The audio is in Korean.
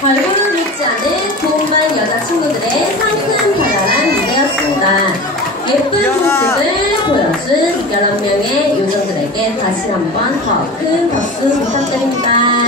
결국은 믿지 않은 고운말 여자친구들의 상큼발랄한 무대였습니다. 예쁜 모습을 보여준 11명의 요정들에게 다시 한 번 더 큰 박수 부탁드립니다.